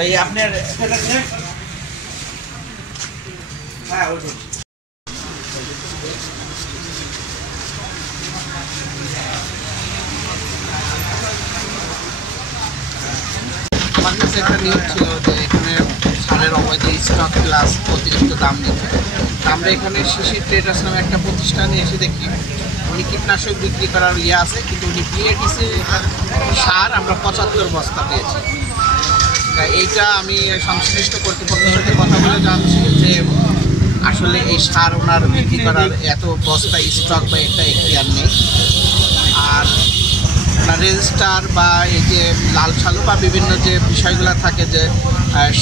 এই আপনার হ্যাঁ ওই আমার কাছে একটা নিউজ ছিল যে এখানে সারের অবৈধ স্টক প্লাস অতিরিক্ত দাম নিচ্ছে। আমরা এখানে শিশির ট্রেডার্স নামে একটা প্রতিষ্ঠানে এসে দেখি উনি কীটনাশক বিক্রি করার আছে, কিন্তু উনি বিএডিসি সার আমরা 75 বস্তা পেয়েছি। এইটা আমি সংশ্লিষ্ট কর্তৃপক্ষের সাথে কথা বলে জানছি যে আসলে এই সার ওনার বিক্রি করার এত বস্তা স্টক বা একটা এখতিয়ার নেই। আর রেজিস্টার বা এই যে লাল সালু বা বিভিন্ন যে বিষয়গুলো থাকে যে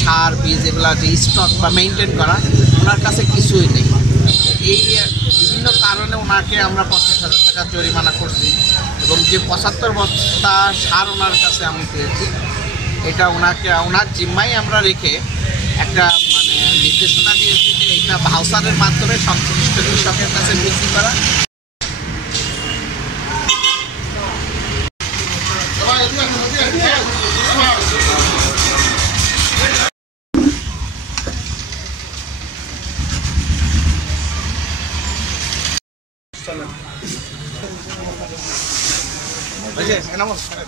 সার বীজ এগুলা যে স্টক বা মেনটেন করা, ওনার কাছে কিছুই নেই। এই বিভিন্ন কারণে ওনাকে আমরা 50,000 টাকা জরিমানা করছি এবং যে 75 বস্তা সার ওনার কাছে আমি পেয়েছি, এটা ওনার জিম্মায় আমরা রেখে একটা মানে নির্দেশনা দিয়েছি যে এটা ভাউচারের মাধ্যমে সংশ্লিষ্ট কৃষকের কাছে বিক্রি করা। নমস্কার।